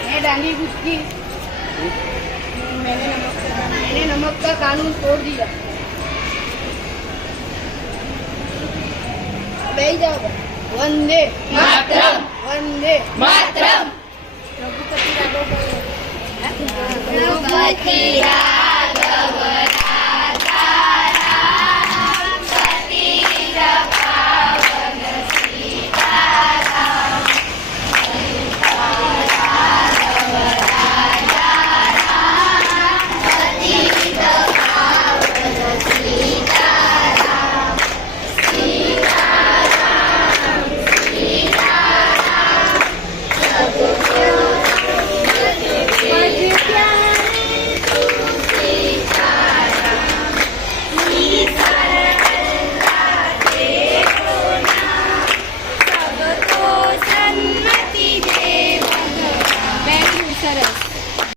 मैं डांगी घुसकी, मैंने नमक का कानून तोड़ दिया। बैठ जाओ। वंदे मातरम, वंदे मातरम। रघुपति राघव रघुपति राघव राजा राम, पतित पावन सीताराम। राघव राजा राम, पतित पावन सीताराम। सीताराम, सीताराम, સરસ.